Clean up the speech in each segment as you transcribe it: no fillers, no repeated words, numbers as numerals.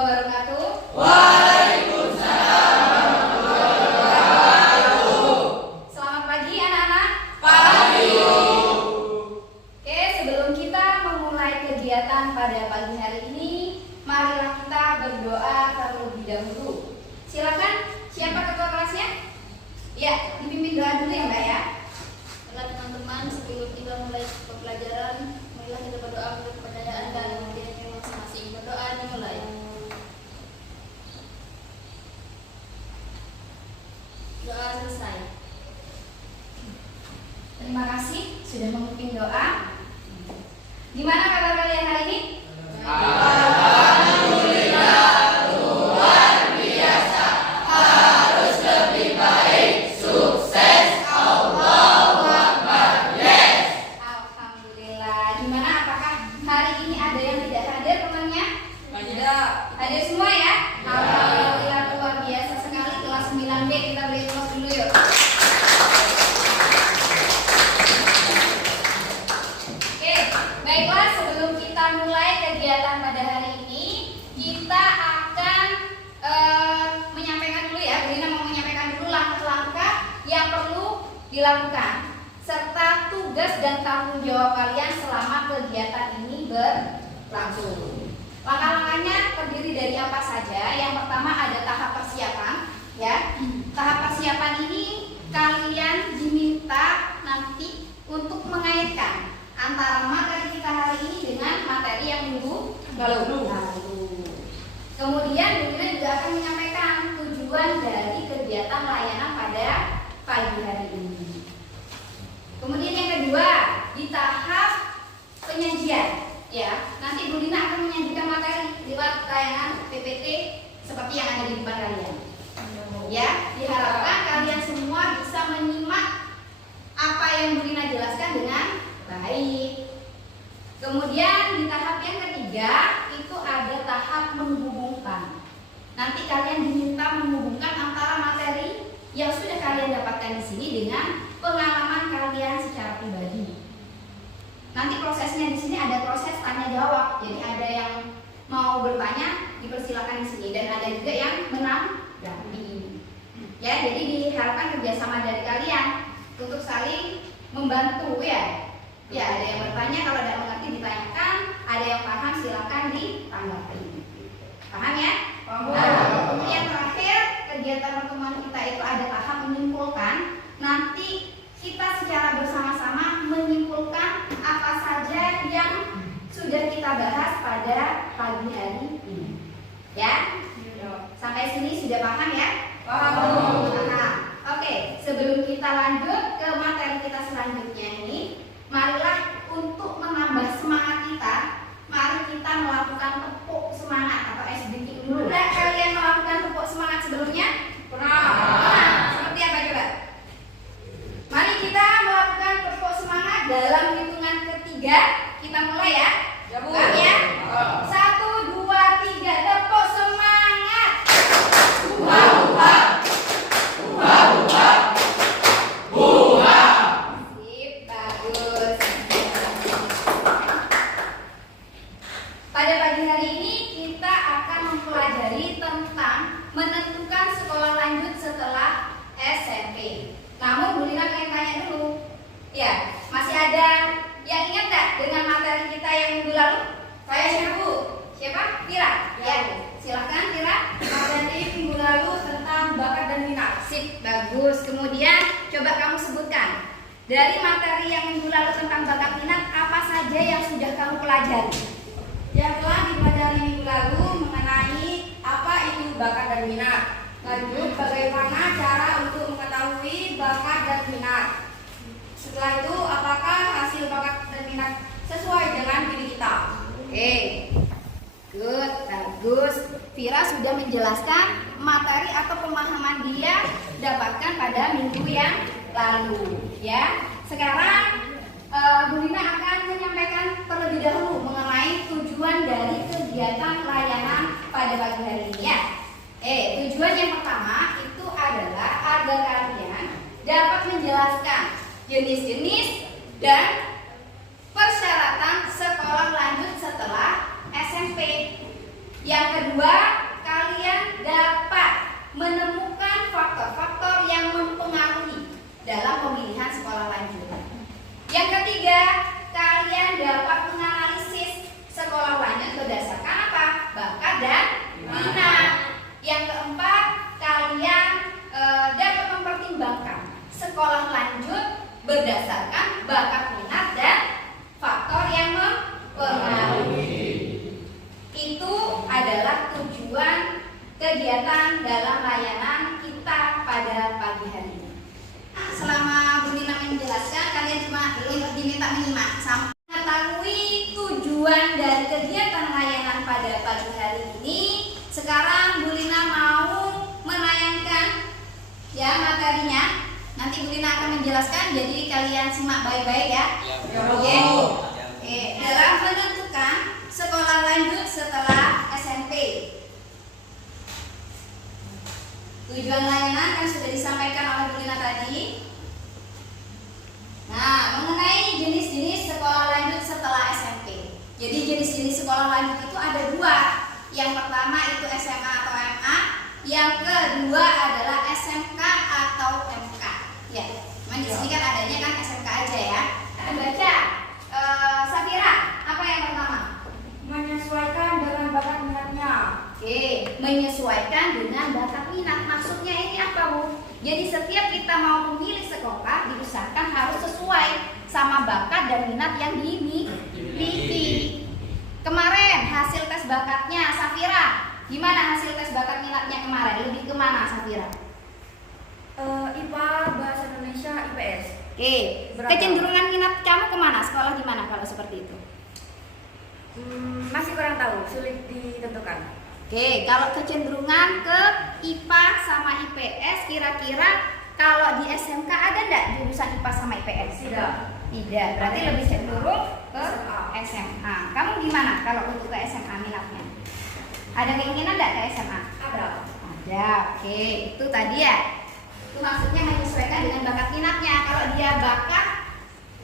wabarakatuh. Waalaikumsalam warahmatullahi wabarakatuh. Selamat pagi anak-anak. Pagi. Oke, sebelum kita memulai kegiatan pada pagi hari ini, marilah kita berdoa terlebih dahulu. Silakan, siapa ketua kelasnya? Ya, dipimpin doa dulu ya Mbak ya. Baiklah teman-teman, sebelum kita mulai pembelajaran, marilah kita berdoa untuk kepercayaan dan keyakinan masing-masing. Berdoa dimulai. Doa selesai. Terima kasih sudah memimpin doa. Gimana kabar kalian hari ini? Alhamdulillah, luar biasa. Harus lebih baik. Sukses. Allahu Akbar. Yes. Alhamdulillah. Gimana, apakah hari ini ada yang tidak hadir temannya? Tidak. Hadir semua ya? Alhamdulillah, luar biasa sekali. Kelas 9B kita beri kelas dulu yuk. Oke, baiklah, sebelum kita mulai kegiatan pada hari ini, kita akan menyampaikan dulu ya. Brina mau menyampaikan dulu langkah-langkah yang perlu dilakukan serta tugas dan tanggung jawab kalian selama kegiatan ini berlangsung. Langkah-langkahnya terdiri dari apa saja? Yang pertama ada tahap persiapan, ya. Tahap persiapan ini kalian diminta nanti untuk mengaitkan antara materi kita hari ini dengan materi yang minggu lalu. Kemudian Brina juga akan menyampaikan tujuan dari kegiatan layanan pada pagi hari ini. Kemudian yang kedua, di tahap penyajian, ya. Nanti Bu Lina akan menyajikan materi lewat tayangan PPT seperti yang ada di depan kalian. Ya, diharapkan kalian semua bisa menyimak apa yang Bu Lina jelaskan dengan baik. Kemudian di tahap yang ketiga itu ada tahap menghubungkan. Nanti kalian diminta menghubungkan antara materi yang sudah kalian dapatkan di sini dengan pengalaman kalian secara pribadi. Nanti prosesnya di sini ada proses tanya jawab. Jadi ada yang mau bertanya dipersilakan di sini dan ada juga yang menanggapi. Ya, jadi diharapkan kerjasama dari kalian untuk saling membantu ya. Ya, ada yang bertanya, kalau ada yang mengerti ditanyakan, ada yang paham silakan ditanggapi. Paham ya? Nah, kemudian terakhir kegiatan pertemuan kita itu ada tahap menyimpulkan. Nanti kita secara bersama-sama menyimpulkan apa saja yang sudah kita bahas pada pagi hari ini. Ya? Sampai sini sudah paham ya? Paham. Nah, oke, sebelum kita lanjut ke materi kita selanjutnya ini, marilah untuk menambah semangat kita, mari kita melakukan tepuk semangat atau SBQ dulu. Pernah kalian melakukan tepuk semangat sebelumnya? Pernah. Seperti apa coba? Mari kita melakukan tepuk semangat dalam hitungan ketiga. Kita mulai ya. Paham ya? 1, 2, 3, tepuk semangat. Sip, bagus. Pada pagi hari ini kita akan mempelajari tentang menentukan sekolah lanjut setelah SMP. Namun Bu Lina pengen tanya dulu, ya, masih ada yang ingat nggak dengan materi kita yang minggu lalu? Saya siapa Bu? Siapa? Tira? Ya, silahkan Tira. Materi minggu lalu tentang bakat dan minat. Sip, bagus. Kemudian coba kamu sebutkan dari materi yang minggu lalu tentang bakat minat apa saja yang sudah kamu pelajari? Yang telah dipelajari minggu lalu mengenai apa itu bakat dan minat. Lanjut, bagaimana cara untuk mengetahui bakat dan minat. Setelah itu, apakah hasil bakat dan minat sesuai dengan diri kita. Oke, good, bagus. Vira sudah menjelaskan materi atau pemahaman dia dapatkan pada minggu yang lalu. Ya, sekarang Bu Lina akan menyampaikan terlebih dahulu mengenai tujuan dari kegiatan layanan pada pagi hari ini ya. Tujuan yang pertama itu adalah agar kalian dapat menjelaskan jenis-jenis dan persyaratan sekolah lanjut setelah SMP. Yang kedua dan minat. Yang keempat, kalian dapat mempertimbangkan sekolah lanjut berdasarkan bakat minat dan faktor yang mempengaruhi. Itu adalah tujuan kegiatan dalam layanan kita pada pagi hari ini. Selama Bu Nina menjelaskan, kalian cuma diminta menyimak sampai mengetahui tujuan dari kegiatan layanan pada pagi hari ini. Sekarang Bu Lina mau menayangkan ya materinya. Nanti Bu Lina akan menjelaskan, jadi kalian simak baik-baik ya. Oke. Dalam menentukan sekolah lanjut setelah SMP. Tujuan layanan kan sudah disampaikan oleh Bu Lina tadi. Nah, mengenai jenis-jenis sekolah lanjut setelah SMP. Jadi jenis-jenis sekolah lanjut itu ada dua. Yang pertama itu SMA atau MA. Yang kedua adalah SMK atau MK. Ya, cuman di sini kan adanya kan SMK aja ya. Kita baca. Safira, apa yang pertama? Menyesuaikan dengan bakat minatnya. Oke, menyesuaikan dengan bakat minat. Maksudnya ini apa, Bu? Jadi setiap kita mau memilih sekolah diusahakan harus sesuai sama bakat dan minat yang dimiliki. Kemarin hasil tes bakatnya Safira, gimana hasil tes bakat minatnya kemarin? Lebih kemana Safira? IPA, Bahasa Indonesia, IPS. Oke, kecenderungan minat kamu kemana? Sekolah di mana kalau seperti itu? Masih kurang tahu, sulit ditentukan. Oke, kalau kecenderungan ke IPA sama IPS, kira-kira kalau di SMK ada enggak jurusan IPA sama IPS? Tidak. Tidak, berarti lebih cenderung ke SMA. Kamu gimana kalau untuk ke SMA minatnya? Ada keinginan enggak ke SMA? Ada. Ada, oke. Itu tadi ya. Itu maksudnya menyesuaikan dengan bakat minatnya. Kalau dia bakat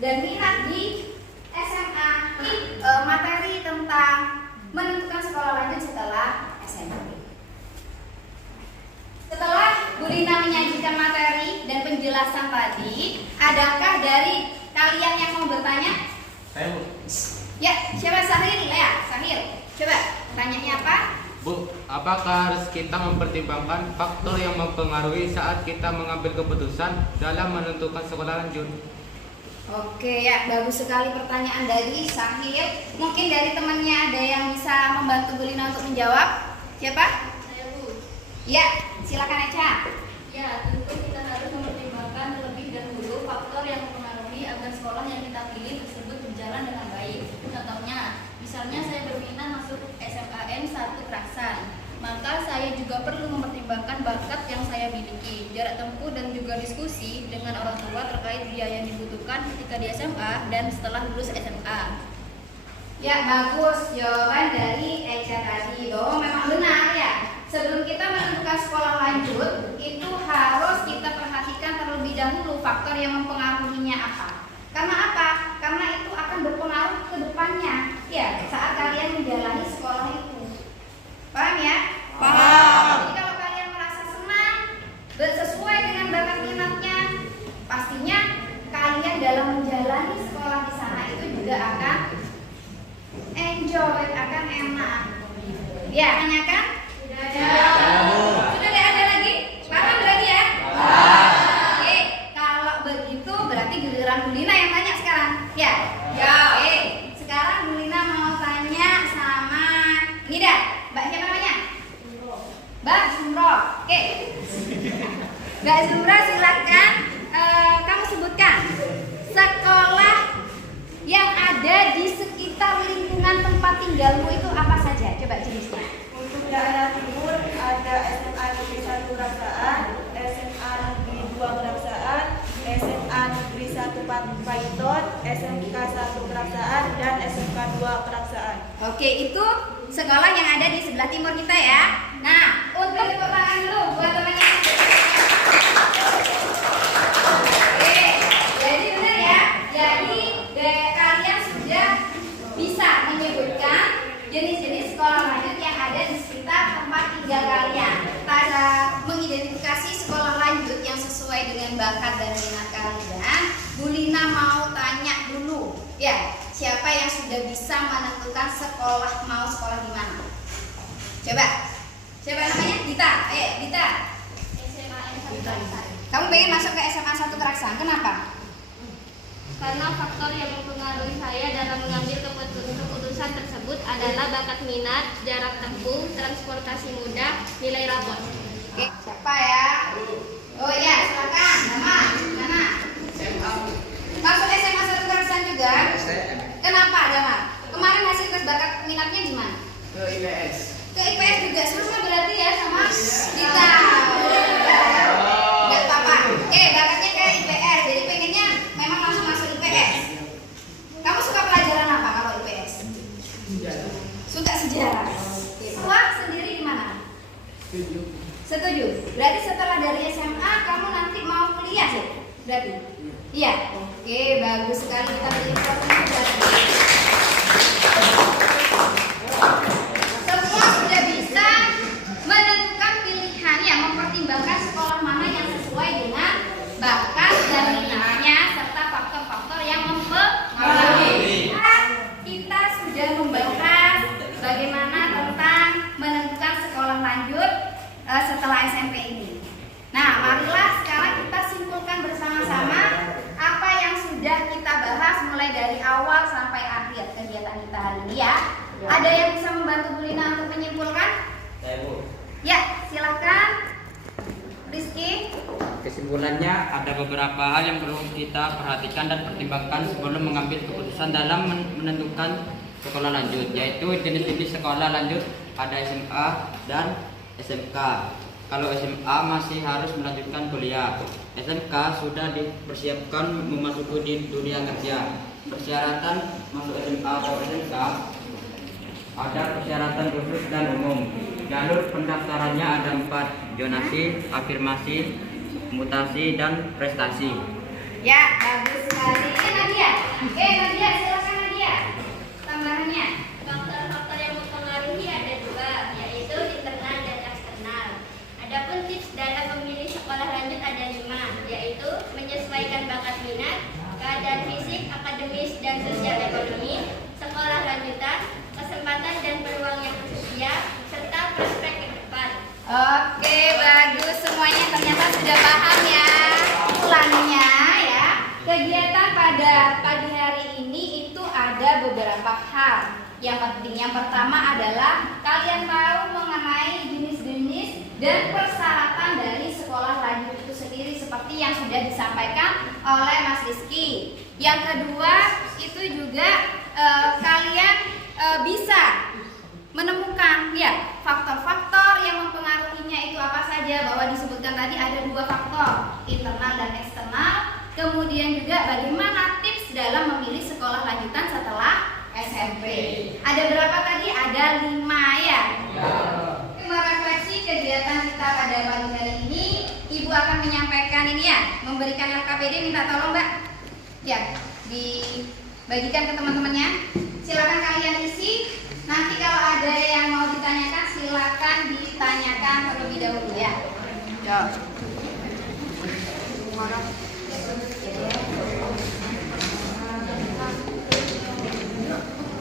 dan minat di SMA, materi tentang menentukan sekolah lanjut setelah SMP. Setelah Bu Lina menyajikan materi dan penjelasan tadi, adakah dari kalian yang mau bertanya? Saya Bu. Ya, siapa Sahil? Ya, Sahil. Coba, tanyanya apa? Bu, apakah harus kita mempertimbangkan faktor yang mempengaruhi saat kita mengambil keputusan dalam menentukan sekolah lanjut? Oke ya, bagus sekali pertanyaan dari Sahil. Mungkin dari temannya ada yang bisa membantu Bu Lina untuk menjawab? Siapa? Saya Bu. Ya, silakan Eca. Ya, tentu kita harus mempertimbangkan terlebih dahulu faktor yang mempengaruhi agar sekolah yang kita pilih tersebut berjalan dengan baik. Contohnya, misalnya saya berminat masuk SMAN 1 Keraksan, maka saya juga perlu mempertimbangkan bakat yang saya miliki, jarak tempuh dan juga diskusi dengan orang tua terkait biaya yang dibutuhkan ketika di SMA dan setelah lulus SMA. Ya, bagus jawaban dari Eca tadi. Oh, memang benar ya. Sebelum kita menentukan sekolah lanjut, itu harus kita perhatikan terlebih dahulu faktor yang mempengaruhinya apa. Karena apa? Karena itu akan berpengaruh ke depannya. Ya, saat kalian menjalani sekolah itu. Paham ya? Paham. Jadi kalau kalian merasa senang, sesuai dengan bakat minatnya, pastinya kalian dalam menjalani sekolah di sana itu juga akan enjoy, akan enak. Ya, tanyakan? Sudah tidak ada lagi? Paham berarti ya? Oke, kalau begitu berarti giliran Bu Lina yang tanya sekarang. Ya? Oke, sekarang Bu Lina mau tanya sama ini dah. Mbak siapa namanya? Mbak Zumro. Oke. Mbak Zumro silakan kamu sebutkan sekolah yang ada di sekitar lingkungan tempat tinggalmu itu apa saja? Coba jenisnya. Untuk daerah timur ada SMA Negeri 1 Keraksaan, SMA Negeri 2 Keraksaan, SMA Negeri 1 Paiton, SMK 1 Keraksaan, dan SMK 2 Keraksaan. Oke, itu sekolah yang ada di sebelah timur kita ya. Nah, untuk tepuk tangan dulu buat temannya. Oke, jadi benar ya. Jadi kalian sudah bisa menyebutkan jenis-jenis sekolah lanjut yang ada di sekitar tempat tinggal kalian. Pada mengidentifikasi sekolah lanjut yang sesuai dengan bakat dan minat kalian, Bu Lina mau tanya dulu, ya, siapa yang sudah bisa menentukan mau sekolah di mana? Coba. Siapa namanya? Dita. Dita. SMAN 1 Tarakan. Kamu pengen masuk ke SMA 1 Tarakan. Kenapa? Karena faktor yang mempengaruhi saya dalam mengambil keputusan tersebut adalah bakat minat, jarak tempuh, transportasi mudah, nilai rapor. Oke, siapa ya? Oh iya, silakan. Nama. Masuk SMA 1 Tarakan juga? Kenapa, Damar? Kemarin hasil tes bakat minatnya gimana? Ke IPS. Ke IPS juga sama berarti ya sama Dita. Gak apa-apa. Bakatnya ke IPS. Jadi pengennya memang langsung masuk IPS. Kamu suka pelajaran apa kalau IPS? Suka sejarah. Wah, sendiri gimana? Setuju. Berarti setelah dari SMA kamu nanti mau kuliah sih? Berarti? Iya. Oke, bagus sekali kita beri informasi berarti. Semua sudah bisa menentukan pilihan yang mempertimbangkan sekolah mana yang sesuai dengan bakat dan minatnya serta faktor-faktor yang mempengaruhi. Kita sudah membahas bagaimana tentang menentukan sekolah lanjut setelah SMP ini. Nah, marilah sekarang kita simpulkan bersama-sama apa yang sudah kita bahas mulai dari awal sampai akhir kegiatan kita hari ini ya. Ada yang bisa membantu Bu Lina untuk menyimpulkan? Saya Bu. Ya, silakan. Rizky. Kesimpulannya, ada beberapa hal yang perlu kita perhatikan dan pertimbangkan sebelum mengambil keputusan dalam menentukan sekolah lanjut, yaitu jenis-jenis sekolah lanjut ada SMA dan SMK. Kalau SMA masih harus melanjutkan kuliah, SMK sudah dipersiapkan memasuki di dunia kerja. Persyaratan masuk SMA atau SMK ada persyaratan khusus dan umum. Jalur pendaftarannya ada 4: zonasi, afirmasi, mutasi, dan prestasi. Ya, bagus sekali. Nadia. Nadia, silakan Nadia. Tambahannya. Faktor-faktor yang mempengaruhi ada 2, yaitu internal dan eksternal. Adapun tips dalam memilih sekolah lanjut ada 5, yaitu menyesuaikan bakat minat, keadaan fisik, akademis, dan sosial ekonomi, sekolah lanjutan, kesempatan dan peluang yang tersedia, serta prospek ke depan. Oke, bagus semuanya ternyata sudah paham ya. Ulannya ya. Kegiatan pada pagi hari ini itu ada beberapa hal. Yang penting yang pertama adalah kalian tahu mengenai jenis-jenis dan persyaratan dari sekolah lanjut itu sendiri seperti yang sudah disampaikan oleh Mas Rizky. Yang kedua itu juga kalian bisa menemukan ya faktor-faktor yang mempengaruhinya itu apa saja, bahwa disebutkan tadi ada 2 faktor, internal dan eksternal. Kemudian juga bagaimana tips dalam memilih sekolah lanjutan setelah SMP. Ada berapa tadi? Ada 5 ya. Merefleksi kegiatan kita pada pagi hari ini, Ibu akan menyampaikan ini ya, memberikan LKPD, minta tolong Mbak. Ya, dibagikan ke teman-temannya. Silakan kalian isi. Nanti kalau ada yang mau ditanyakan silakan ditanyakan terlebih dahulu ya.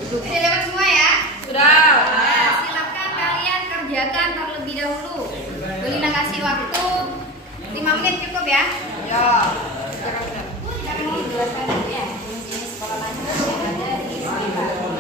Sudah dapat semua ya? Sudah. Nah, silakan kalian kerjakan terlebih dahulu. Bu Lina kasih waktu 5 menit cukup ya? Ya. Kita mau menjelaskan dulu ya. Jenis sekolah lanjut yang ada di sekitar.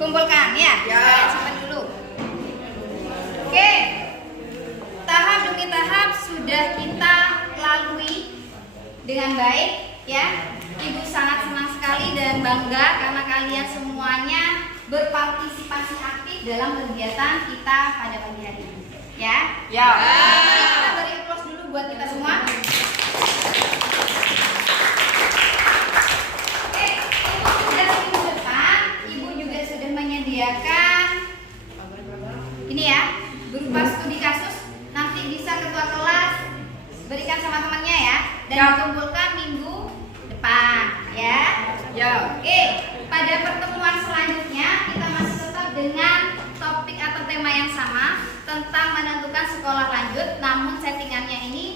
Kumpulkan ya, simpan dulu. Oke, tahap demi tahap sudah kita lalui dengan baik ya. Ibu sangat senang sekali dan bangga karena kalian semuanya berpartisipasi aktif dalam kegiatan kita pada pagi hari ini. Ya. Kita beri applause dulu dulu buat kita semua. Oke, Ibu sudah minggu depan, Ibu juga sudah menyediakan ini ya, berupa studi kasus. Nanti bisa ketua kelas berikan sama temannya ya, dan dikumpulkan minggu depan ya. Oke, pada pertemuan selanjutnya kita masih tetap dengan topik atau tema yang sama tentang menentukan sekolah lanjut. Namun settingannya ini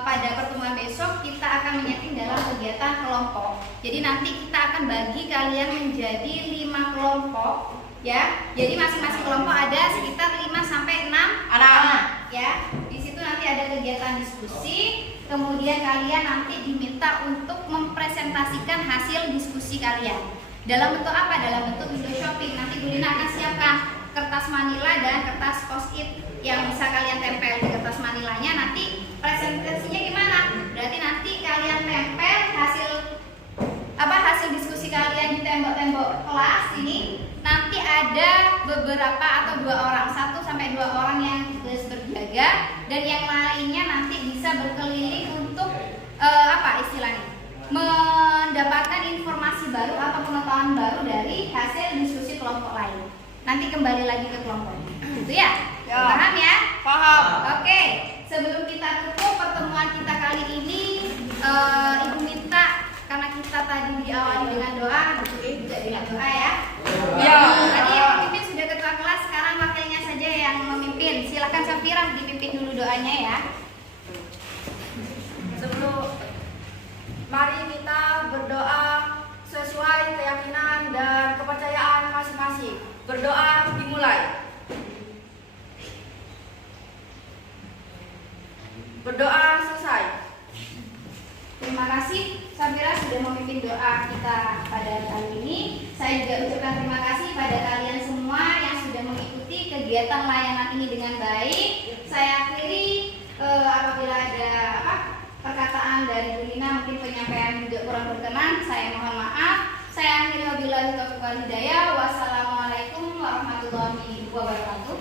pada pertemuan besok kita akan menyeting dalam kegiatan kelompok. Jadi nanti kita akan bagi kalian menjadi 5 kelompok ya. Jadi masing-masing kelompok ada sekitar 5 sampai 6 anak ya. Di situ nanti ada kegiatan diskusi. Kemudian kalian nanti diminta untuk mempresentasikan hasil diskusi kalian. Dalam bentuk apa? Dalam bentuk window shopping. Nanti Bu Lina akan siapkan kertas manila dan kertas post-it yang bisa kalian tempel di kertas manilanya. Nanti presentasinya gimana? Berarti nanti kalian tempel hasil diskusi kalian di tembok-tembok kelas ini. Nanti ada beberapa atau 2 orang, 1 sampai 2 orang yang tugas berjaga, dan yang lainnya nanti bisa berkeliling untuk mendapatkan informasi baru atau pengetahuan baru dari hasil diskusi kelompok lain. Nanti kembali lagi ke kelompok. Gitu ya? Paham ya? Paham. Oke, sebelum kita tutup pertemuan kita kali ini, Ibu minta, karena kita tadi diawali dengan doa, juga dengan doa ya. Tadi yang memimpin sudah ketua kelas, sekarang wakilnya saja yang memimpin. Silakan Safira dipimpin dulu doanya ya. Mari kita berdoa sesuai keyakinan dan kepercayaan masing-masing. Berdoa dimulai. Berdoa selesai. Terima kasih Safira sudah memimpin doa kita pada kali ini. Saya juga ucapkan terima kasih pada kalian semua yang sudah mengikuti kegiatan layanan ini dengan baik. Saya akhiri apabila ada perkataan dari Bu Lina mungkin penyampaian juga kurang berkenan, saya mohon maaf. Saya akhiri wabillahi taufiq wal hidayah. Wassalamualaikum warahmatullahi wabarakatuh.